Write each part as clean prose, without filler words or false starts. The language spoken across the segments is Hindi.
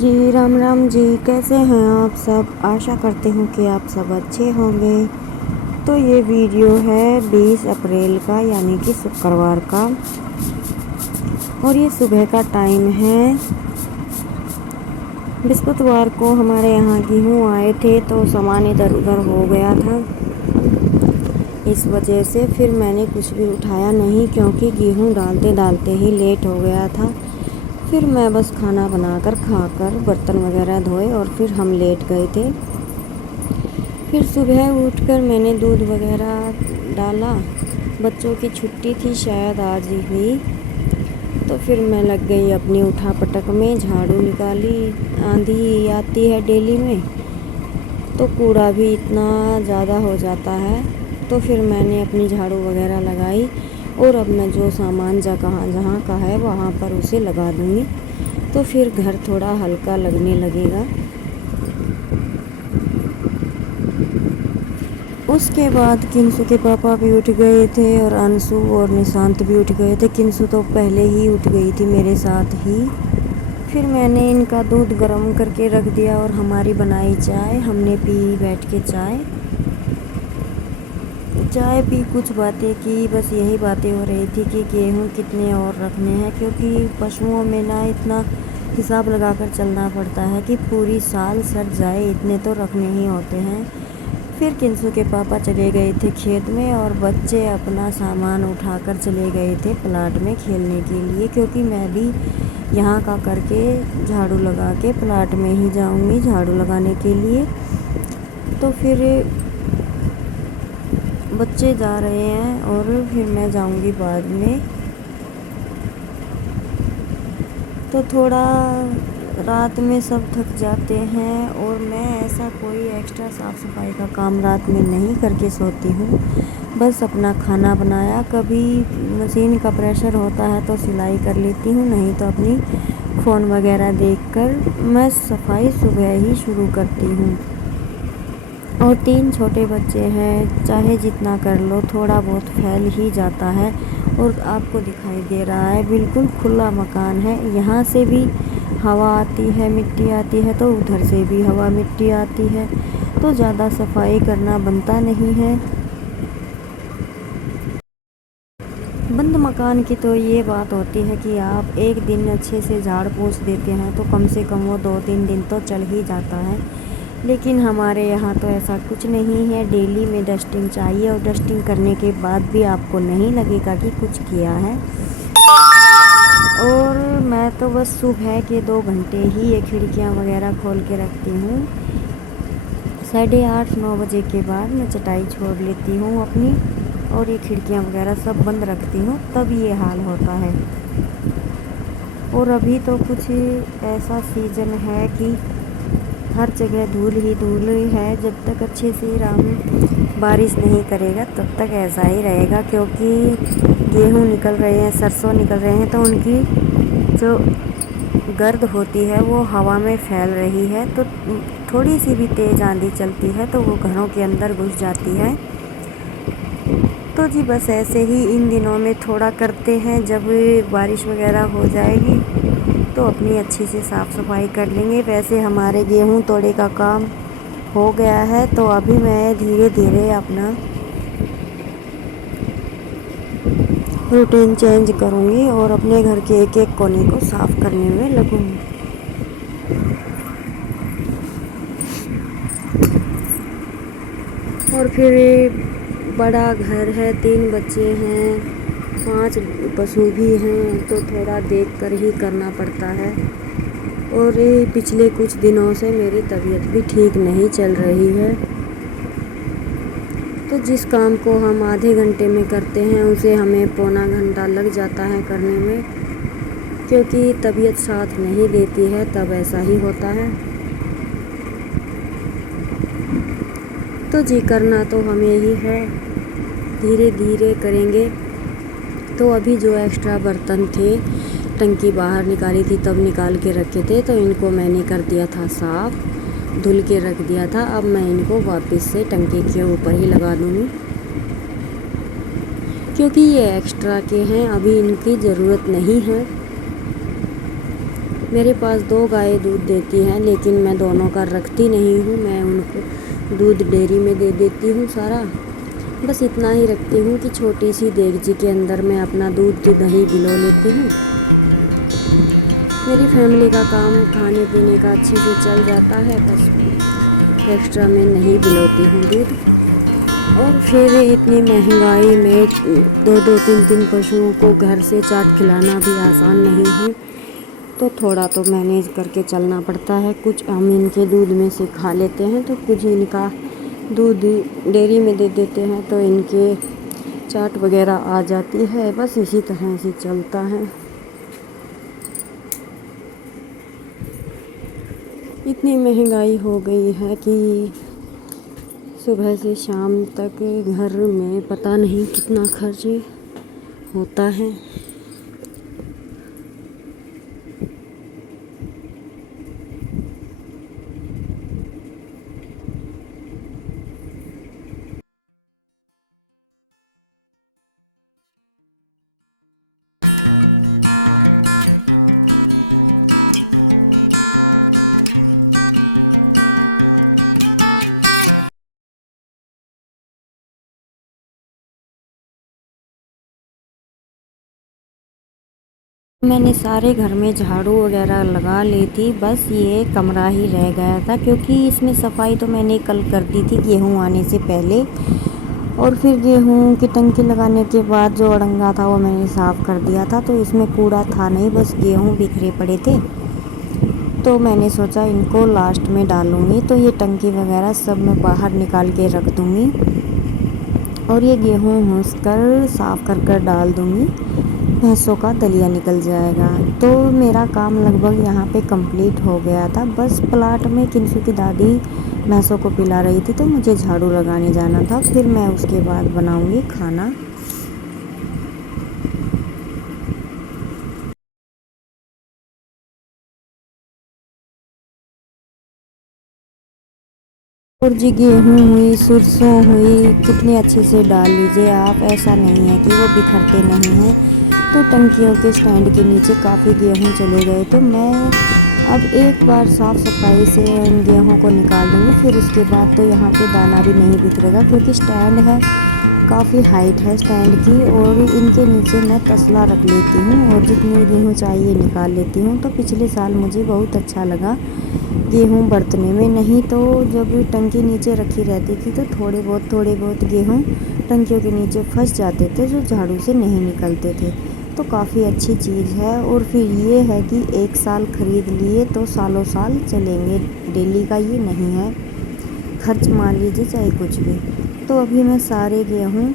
जी, राम राम जी। कैसे हैं आप सब? आशा करती हूँ कि आप सब अच्छे होंगे। तो ये वीडियो है 20 अप्रैल का, यानी कि शुक्रवार का, और ये सुबह का टाइम है। बृहस्पतिवार को हमारे यहाँ गेहूँ आए थे तो सामान इधर उधर हो गया था। इस वजह से फिर मैंने कुछ भी उठाया नहीं, क्योंकि गेहूँ डालते डालते ही लेट हो गया था। फिर मैं बस खाना बनाकर खाकर बर्तन वगैरह धोए और फिर हम लेट गए थे। फिर सुबह उठकर मैंने दूध वगैरह डाला। बच्चों की छुट्टी थी, शायद आज ही हुई। तो फिर मैं लग गई अपनी उठा पटक में, झाड़ू निकाली। आंधी आती है डेली में, तो कूड़ा भी इतना ज़्यादा हो जाता है। तो फिर मैंने अपनी झाड़ू वगैरह लगाई, और अब मैं जो सामान जहाँ का है वहाँ पर उसे लगा दूँगी, तो फिर घर थोड़ा हल्का लगने लगेगा। उसके बाद किंसु के पापा भी उठ गए थे और अंशु और निशांत भी उठ गए थे। किंसु तो पहले ही उठ गई थी मेरे साथ ही। फिर मैंने इनका दूध गर्म करके रख दिया और हमारी बनाई चाय। हमने पी बैठ के चाय पी, कुछ बातें की। बस यही बातें हो रही थी कि गेहूँ कितने और रखने हैं, क्योंकि पशुओं में ना इतना हिसाब लगाकर चलना पड़ता है कि पूरी साल सर जाए, इतने तो रखने ही होते हैं। फिर किंसु के पापा चले गए थे खेत में, और बच्चे अपना सामान उठाकर चले गए थे प्लाट में खेलने के लिए, क्योंकि मैं भी यहाँ का करके झाड़ू लगा के प्लाट में ही जाऊँगी झाड़ू लगाने के लिए। तो फिर बच्चे जा रहे हैं और फिर मैं जाऊँगी बाद में। तो थोड़ा रात में सब थक जाते हैं, और मैं ऐसा कोई एक्स्ट्रा साफ़ सफाई का काम रात में नहीं करके सोती हूँ। बस अपना खाना बनाया, कभी मशीन का प्रेशर होता है तो सिलाई कर लेती हूँ, नहीं तो अपनी फ़ोन वगैरह देखकर मैं सफाई सुबह ही शुरू करती हूँ। और 3 छोटे बच्चे हैं, चाहे जितना कर लो थोड़ा बहुत फैल ही जाता है। और आपको दिखाई दे रहा है बिल्कुल खुला मकान है, यहाँ से भी हवा आती है, मिट्टी आती है, तो उधर से भी हवा मिट्टी आती है, तो ज़्यादा सफाई करना बनता नहीं है। बंद मकान की तो ये बात होती है कि आप एक दिन अच्छे से झाड़ पोंछ देते हैं तो कम से कम वो 2-3 दिन तो चल ही जाता है। लेकिन हमारे यहाँ तो ऐसा कुछ नहीं है, डेली में डस्टिंग चाहिए, और डस्टिंग करने के बाद भी आपको नहीं लगेगा कि कुछ किया है। और मैं तो बस सुबह के 2 घंटे ही ये खिड़कियाँ वगैरह खोल के रखती हूँ। 8:30-9 बजे के बाद मैं चटाई छोड़ लेती हूँ अपनी, और ये खिड़कियाँ वगैरह सब बंद रखती हूँ, तब ये हाल होता है। और अभी तो कुछ ऐसा सीज़न है कि हर जगह धूल ही धूल है। जब तक अच्छे से बारिश नहीं करेगा तब तक ऐसा ही रहेगा, क्योंकि गेहूँ निकल रहे हैं, सरसों निकल रहे हैं, तो उनकी जो गर्द होती है वो हवा में फैल रही है। तो थोड़ी सी भी तेज़ आंधी चलती है तो वो घरों के अंदर घुस जाती है। तो जी बस ऐसे ही इन दिनों में थोड़ा करते हैं, जब बारिश वगैरह हो जाएगी तो अपनी अच्छी से साफ़ सफाई कर लेंगे। वैसे हमारे गेहूँ तोड़े का काम हो गया है, तो अभी मैं धीरे धीरे अपना रूटीन चेंज करूँगी और अपने घर के एक एक कोने को साफ़ करने में लगूँगी। और फिर बड़ा घर है, 3 बच्चे हैं, 5 पशु भी हैं, तो थोड़ा देख कर ही करना पड़ता है। और पिछले कुछ दिनों से मेरी तबीयत भी ठीक नहीं चल रही है, तो जिस काम को हम आधे घंटे में करते हैं उसे हमें पौना घंटा लग जाता है करने में, क्योंकि तबीयत साथ नहीं देती है, तब ऐसा ही होता है। तो जी करना तो हमें ही है, धीरे धीरे करेंगे। तो अभी जो एक्स्ट्रा बर्तन थे, टंकी बाहर निकाली थी तब निकाल के रखे थे, तो इनको मैंने कर दिया था साफ़, धुल के रख दिया था। अब मैं इनको वापस से टंकी के ऊपर ही लगा दूँगी, क्योंकि ये एक्स्ट्रा के हैं, अभी इनकी ज़रूरत नहीं है। मेरे पास 2 गायें दूध देती हैं, लेकिन मैं दोनों का रखती नहीं हूँ। मैं उनको दूध डेयरी में दे देती हूँ सारा। बस इतना ही रखती हूँ कि छोटी सी देगची के अंदर मैं अपना दूध की दही भिगो लेती हूँ। मेरी फैमिली का काम खाने पीने का अच्छे से चल जाता है, बस एक्स्ट्रा में नहीं भिगोती हूँ दूध। और फिर इतनी महंगाई में 2-2 3-3 पशुओं को घर से चाट खिलाना भी आसान नहीं है, तो थोड़ा तो मैनेज करके चलना पड़ता है। कुछ हम इनके दूध में से खा लेते हैं, तो कुछ इनका दूध डेयरी में दे देते हैं, तो इनके चाट वगैरह आ जाती है। बस इसी तरह से चलता है। इतनी महंगाई हो गई है कि सुबह से शाम तक घर में पता नहीं कितना खर्च होता है। मैंने सारे घर में झाड़ू वगैरह लगा ली थी, बस ये कमरा ही रह गया था, क्योंकि इसमें सफाई तो मैंने कल कर दी थी गेहूँ आने से पहले। और फिर गेहूँ की टंकी लगाने के बाद जो अड़ंगा था वो मैंने साफ़ कर दिया था, तो इसमें कूड़ा था नहीं, बस गेहूँ बिखरे पड़े थे। तो मैंने सोचा इनको लास्ट में डालूँगी, तो ये टंकी वगैरह सब मैं बाहर निकाल के रख दूँगी और ये गेहूँ घूँस कर साफ़ कर कर डाल दूँगी। भैंसों का दलिया निकल जाएगा। तो मेरा काम लगभग यहाँ पे कंप्लीट हो गया था। बस प्लाट में किंसू की दादी भैंसों को पिला रही थी, तो मुझे झाड़ू लगाने जाना था। फिर मैं उसके बाद बनाऊँगी खाना। और जी गेहूँ हुई, सरसों हुई, कितने अच्छे से डाल लीजिए आप, ऐसा नहीं है कि वो बिखरते नहीं हैं। तो टंकियों के स्टैंड के नीचे काफ़ी गेहूँ चले गए, तो मैं अब एक बार साफ़ सफाई से इन गेहूँ को निकाल दूँगी। फिर उसके बाद तो यहाँ पे दाना भी नहीं बिखरेगा, क्योंकि स्टैंड है, काफ़ी हाइट है स्टैंड की। और इनके नीचे मैं तसला रख लेती हूँ और जितनी गेहूँ चाहिए निकाल लेती हूँ। तो पिछले साल मुझे बहुत अच्छा लगा गेहूँ बरतने में। नहीं तो जब टंकी नीचे रखी रहती थी तो थोड़े बहुत गेहूँ टंकियों के नीचे फंस जाते थे, जो झाड़ू से नहीं निकलते थे। तो काफ़ी अच्छी चीज़ है। और फिर ये है कि एक साल ख़रीद लिए तो सालों साल चलेंगे, डेली का ये नहीं है खर्च, मान लीजिए चाहे कुछ भी। तो अभी मैं सारे गेहूँ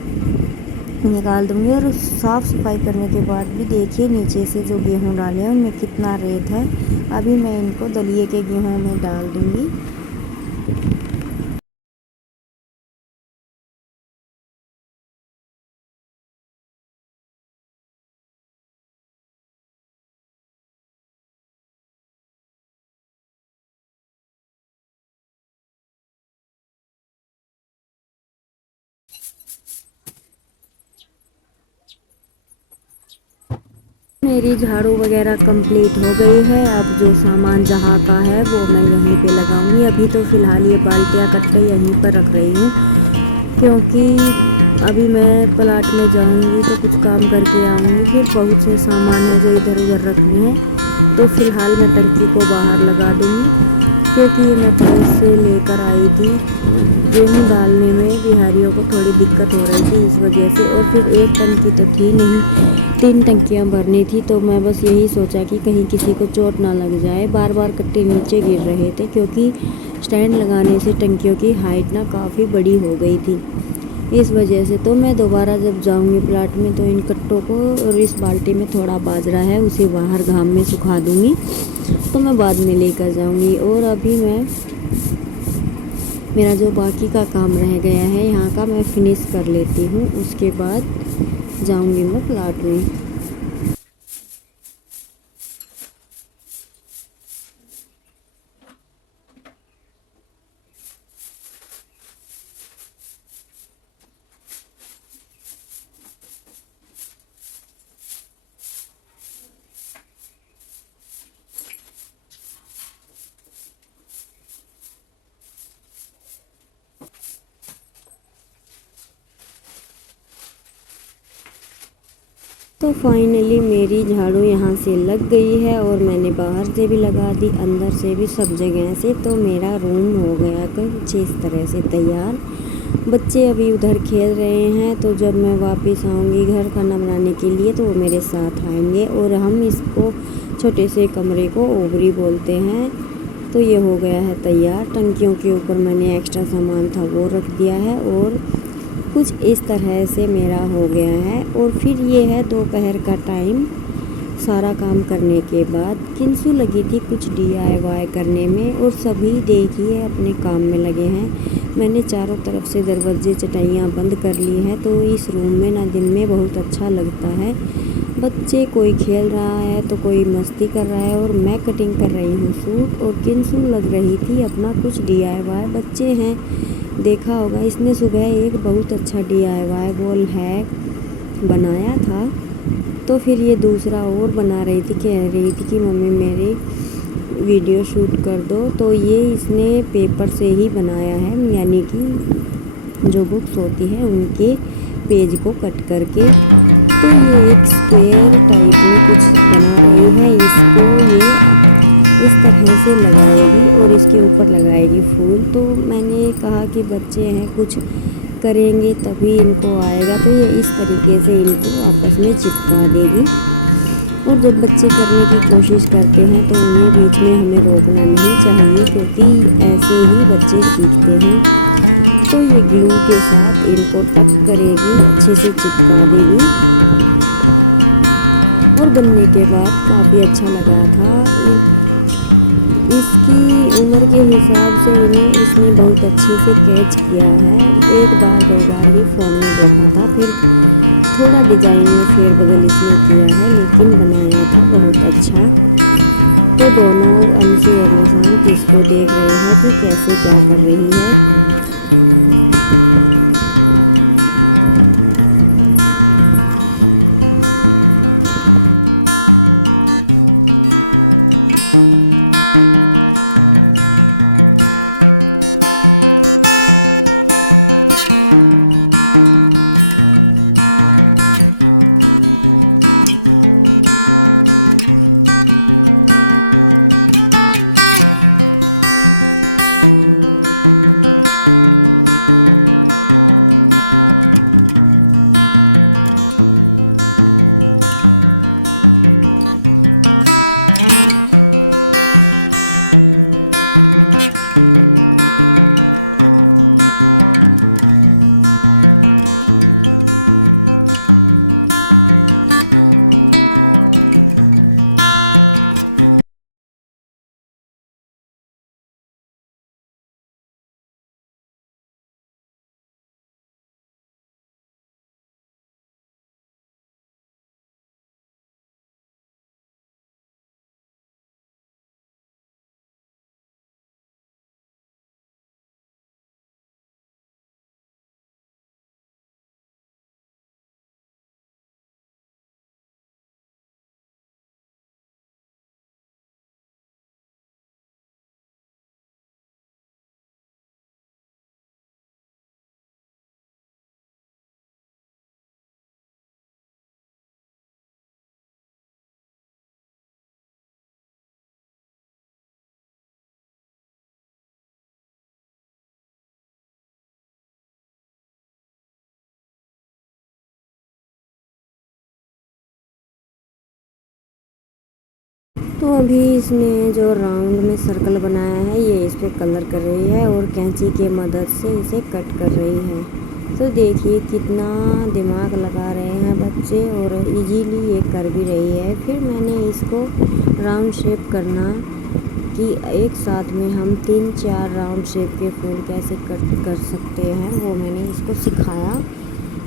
निकाल दूँगी। और साफ़ सफाई करने के बाद भी देखिए नीचे से जो गेहूँ डाले हैं उनमें कितना रेत है। अभी मैं इनको दलिए के गेहूँ में डाल दूँगी। मेरी झाड़ू वगैरह कंप्लीट हो गई है। अब जो सामान जहाँ का है वो मैं यहीं पे लगाऊंगी। अभी तो फ़िलहाल ये बाल्टियाँ कट्टे यहीं पर रख रही हूँ, क्योंकि अभी मैं प्लाट में जाऊंगी तो कुछ काम करके आऊँगी। फिर बहुत से सामान है जो इधर उधर रखने हैं, तो फ़िलहाल मैं टंकी को बाहर लगा दूँगी, क्योंकि ये मैं कल से लेकर आई थी। गेहूँ डालने में बिहारियों को थोड़ी दिक्कत हो रही थी इस वजह से। और फिर एक टंकी तो थी नहीं, 3 टंकियाँ भरनी थी। तो मैं बस यही सोचा कि कहीं किसी को चोट ना लग जाए। बार बार कट्टे नीचे गिर रहे थे, क्योंकि स्टैंड लगाने से टंकियों की हाइट ना काफ़ी बड़ी हो गई थी। इस वजह से तो मैं दोबारा जब जाऊंगी प्लाट में तो इन कट्टों को और इस बाल्टी में थोड़ा बाजरा है उसे बाहर घाम में सुखा दूंगी, तो मैं बाद में लेकर जाऊंगी। और अभी मैं मेरा जो बाकी का काम रह गया है यहाँ का मैं फिनिश कर लेती हूँ, उसके बाद जाऊंगी मैं प्लाट में। तो फाइनली मेरी झाड़ू यहाँ से लग गई है और मैंने बाहर से भी लगा दी, अंदर से भी, सब जगह से। तो मेरा रूम हो गया कुछ इस तरह से तैयार। बच्चे अभी उधर खेल रहे हैं, तो जब मैं वापस आऊँगी घर खाना बनाने के लिए तो वो मेरे साथ आएंगे और हम इसको छोटे से कमरे को ओवरी बोलते हैं। तो ये हो गया है तैयार। टंकियों के ऊपर मैंने एक्स्ट्रा सामान था वो रख दिया है और कुछ इस तरह से मेरा हो गया है। और फिर ये है दोपहर का टाइम। सारा काम करने के बाद किंसु लगी थी कुछ DIY करने में और सभी देखिए अपने काम में लगे हैं। मैंने चारों तरफ से दरवाजे चटाइयाँ बंद कर ली हैं, तो इस रूम में ना दिन में बहुत अच्छा लगता है। बच्चे कोई खेल रहा है तो कोई मस्ती कर रहा है और मैं कटिंग कर रही हूँ सूट। और किंसु लग रही थी अपना कुछ DIY। बच्चे हैं, देखा होगा इसने सुबह एक बहुत अच्छा DIY वॉल हैक बनाया था। तो फिर ये दूसरा और बना रही थी, कह रही थी कि मम्मी मेरी वीडियो शूट कर दो। तो ये इसने पेपर से ही बनाया है, यानी कि जो बुक्स होती है उनके पेज को कट करके। तो ये एक स्क्वायर टाइप में कुछ बना रही है। इसको ये इस तरह से लगाएगी और इसके ऊपर लगाएगी फूल। तो मैंने कहा कि बच्चे हैं, कुछ करेंगे तभी इनको आएगा। तो ये इस तरीके से इनको आपस में चिपका देगी। और जब बच्चे करने की कोशिश करते हैं तो उन्हें बीच में हमें रोकना नहीं चाहिए, क्योंकि ऐसे ही बच्चे सीखते हैं। तो ये ग्लू के साथ इनको टक करेगी, अच्छे से चिपका देगी। और बनने के बाद काफ़ी अच्छा लगा था। इसकी उम्र के हिसाब से इन्हें इसने बहुत अच्छे से कैच किया है। एक बार दो बार ही फ़ोन में देखा था, फिर थोड़ा डिज़ाइन में फेरबदल इसने किया है, लेकिन बनाया था बहुत अच्छा। तो दोनों अंशु और निशांत इसको देख रहे हैं कि कैसे क्या कर रही है। तो अभी इसने जो राउंड में सर्कल बनाया है ये इस पे कलर कर रही है और कैंची के मदद से इसे कट कर रही है। तो देखिए कितना दिमाग लगा रहे हैं बच्चे और इजीली ये कर भी रही है। फिर मैंने इसको राउंड शेप करना कि एक साथ में हम 3-4 राउंड शेप के फूल कैसे कट कर सकते हैं वो मैंने इसको सिखाया।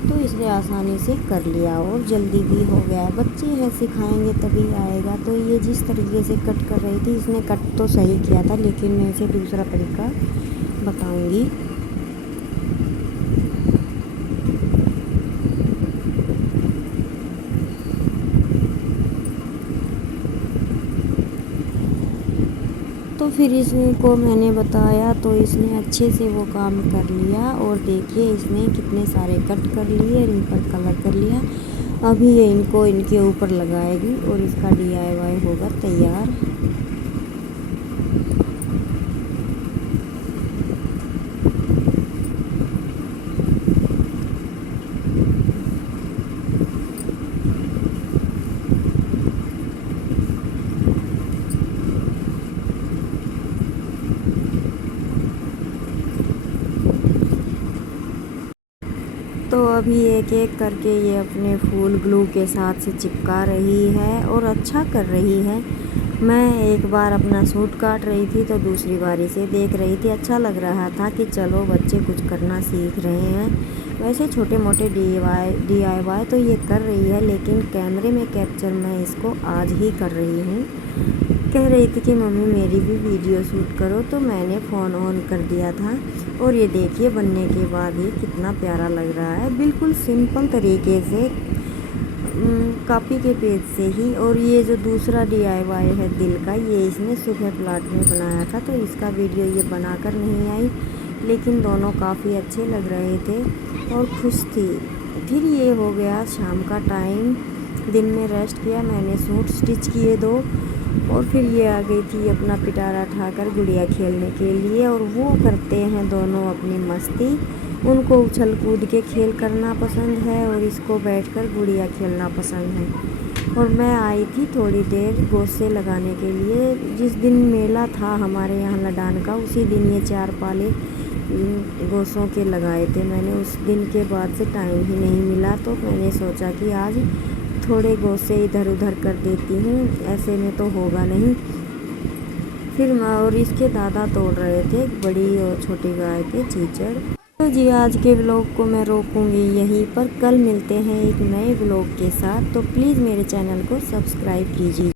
तो इसने आसानी से कर लिया और जल्दी भी हो गया। बच्चे हैं, सिखाएंगे तभी आएगा। तो ये जिस तरीके से कट कर रही थी, इसने कट तो सही किया था, लेकिन मैं इसे दूसरा तरीका बताऊंगी। तो फिर इसको मैंने बताया तो इसने अच्छे से वो काम कर लिया। और देखिए इसने कितने सारे कट कर लिए, इन पर कलर कर लिया अभी ये इनको इनके ऊपर लगाएगी और इसका DIY होगा तैयार। तो अभी एक एक करके ये अपने फूल ग्लू के साथ से चिपका रही है और अच्छा कर रही है। मैं एक बार अपना सूट काट रही थी तो दूसरी बार इसे देख रही थी। अच्छा लग रहा था कि चलो बच्चे कुछ करना सीख रहे हैं। वैसे छोटे मोटे DIY तो ये कर रही है, लेकिन कैमरे में कैप्चर मैं इसको आज ही कर रही हूँ। कह रही थी कि मम्मी मेरी भी वीडियो शूट करो, तो मैंने फ़ोन ऑन कर दिया था। और ये देखिए बनने के बाद ये कितना प्यारा लग रहा है, बिल्कुल सिंपल तरीके से कॉपी के पेज से ही। और ये जो दूसरा DIY है दिल का, ये इसने सुबह प्लाट में बनाया था, तो इसका वीडियो ये बनाकर नहीं आई, लेकिन दोनों काफ़ी अच्छे लग रहे थे और खुश थी। फिर ये हो गया शाम का टाइम, दिन में रेस्ट किया मैंने, सूट स्टिच किए 2, और फिर ये आ गई थी अपना पिटारा उठाकर गुड़िया खेलने के लिए। और वो करते हैं दोनों अपनी मस्ती, उनको उछल कूद के खेल करना पसंद है और इसको बैठकर गुड़िया खेलना पसंद है। और मैं आई थी थोड़ी देर गोसे लगाने के लिए। जिस दिन मेला था हमारे यहाँ लडान का, उसी दिन ये 4 पाले गोसों के लगाए थे मैंने। उस दिन के बाद से टाइम ही नहीं मिला, तो मैंने सोचा कि आज थोड़े गोसे इधर उधर कर देती हूँ, ऐसे में तो होगा नहीं। फिर और इसके दादा तोड़ रहे थे बड़ी और छोटी गाय के चीचड़। तो जी आज के व्लॉग को मैं रोकूंगी यहीं पर। कल मिलते हैं एक नए व्लॉग के साथ, तो प्लीज़ मेरे चैनल को सब्सक्राइब कीजिए।